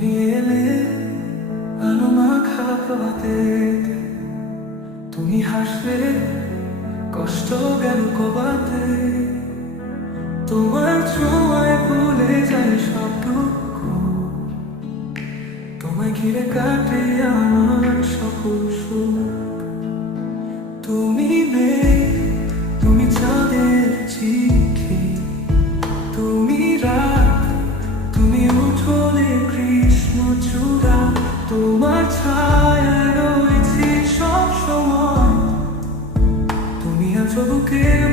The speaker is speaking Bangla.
তুমি এলে আলো মাখা প্রভাতে, তুমি হাসলে কষ্ট গেল কবাতে। তোমার ছোঁয়ায় ভুলে যায় সব দুঃখ, তোমায় ঘিরে কাটে আমার সকল সুখ। তুমি নেই, তুমি চাঁদের চিঠি, তুমি রাত, তুমি উঠোনে কৃষ্ণচূড়া। তোমার ছায়া রয়েছে সব সময়, তুমি আছো বুকের